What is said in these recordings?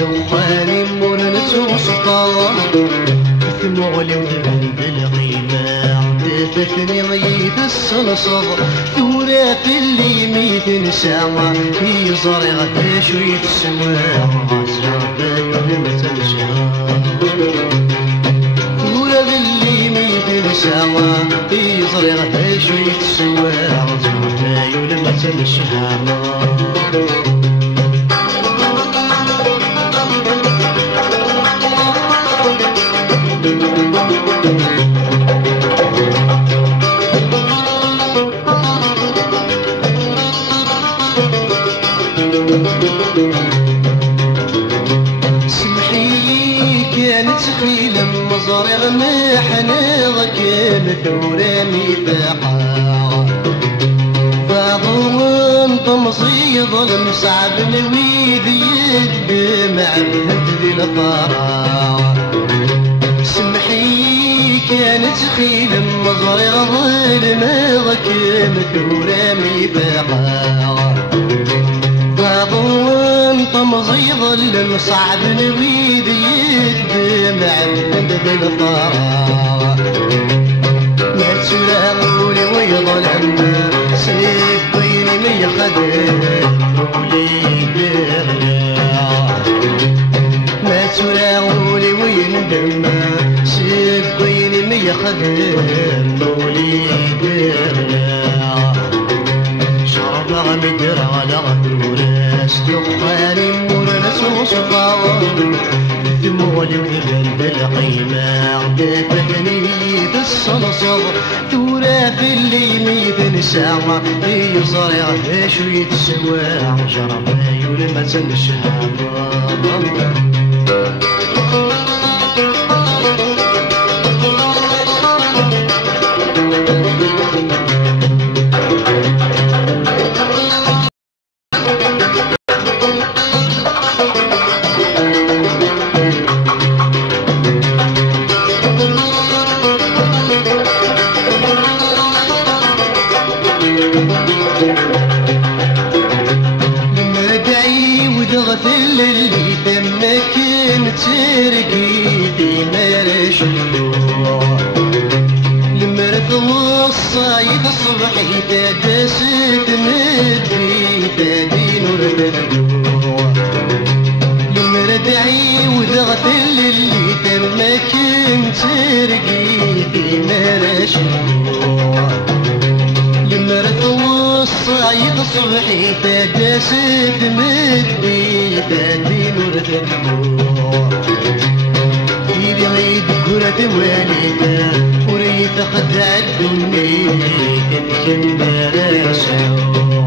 دخاني مرنت وسطا ثمغلي وذبن بالغيمة دفتني غيث الصلصة ثورات اللي ميت نساوى في زريغة شوية السواع عزابك المتنشا ثورات اللي ميت نساوى في زريغة شوية السواع عزابك المتنشا سمحيلي كانت خيلة مزارع محنة كان ثوراني باقا بعضهم تمصيد المصعب نويد يدمع بهدي الفراغ سمحيلي كانت خيلة مزارع ظلمة كان ثوراني باقا بعضهم تمزيض المصعب نويد يدمع بهدي الفراغ ما تلاقوني ويظلم سيف بيني مي خدم وليد ما تلاقوني ويندم سيف بيني مي خدم وليد شرب غمدر على غدورس دخاني مرنس وصفاوان ثمولي وذبن بالقيمة دفتني بالصلصل ثورة في اللي ميت نساوى هي صريعة شوية السواع شرب يولما تنشها مردعي ودغثل اللي تمكن ترقيتي مرش المرث والصايد صبحي تدست مدري تدين ورثلوع المردعي ودغثل اللي تمكن ترقيتي مرش المرث والصايد صبحي تدست مدري تدين ورثلوع إيدي عيد كرة والدة وريت خدع الدنيا تنشم راسعوع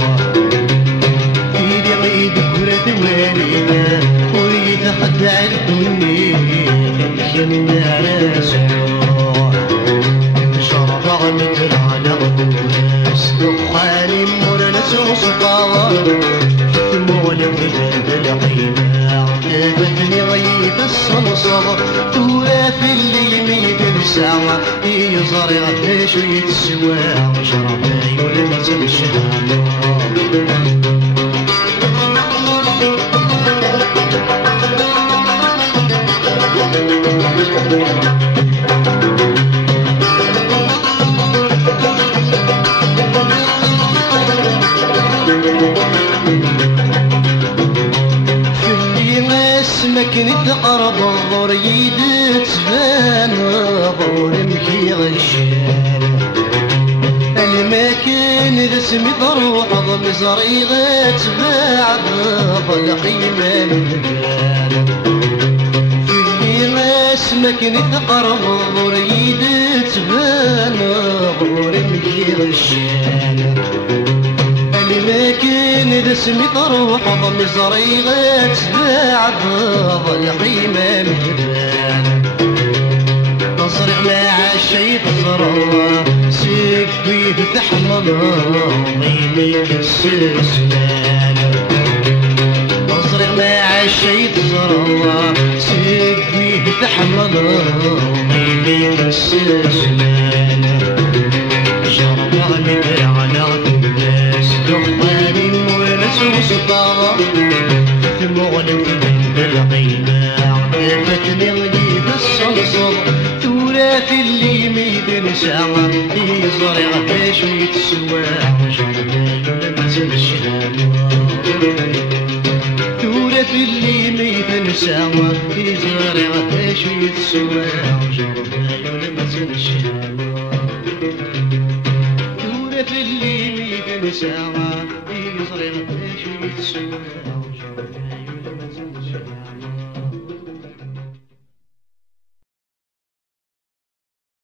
إيدي عيد كرة والدة وريت خدع الدنيا تنشم راسعوع شرف غمدر على غدورس دخاني مرنس وصفاوان ثمولي وذبن بالقيمة دفتني غيث الصلصة ثورة في اللي ميت نساوى هي صريعة شوية السواع شرب يولما تنشها كنت قرب الضريد تبان ظلمكي غشان المكان رسمي ضروح ضم زريغة تباع القيمة من البلاد في ناس ما كنت قرب الضريد تبان ظلمكي غشان المكان رسمي تروح ضم زريغة بعد القيمة مهبان تصريح ما عشيت زرار سيك بيد تحمل ضيميك السلسلان تصريح ما عشيت زرار سيك بيد تحمل ضيميك السلسلان جرب غمدر على الناس دخاني ونس وسطا ثم غلب بالغيب تنسى يزرع باش يتسوى لما تمشي تورث اللي ما يتنسى يزرع باش يتسوى لما تمشي تورث اللي ما يتنسى يزرع باش يتسوى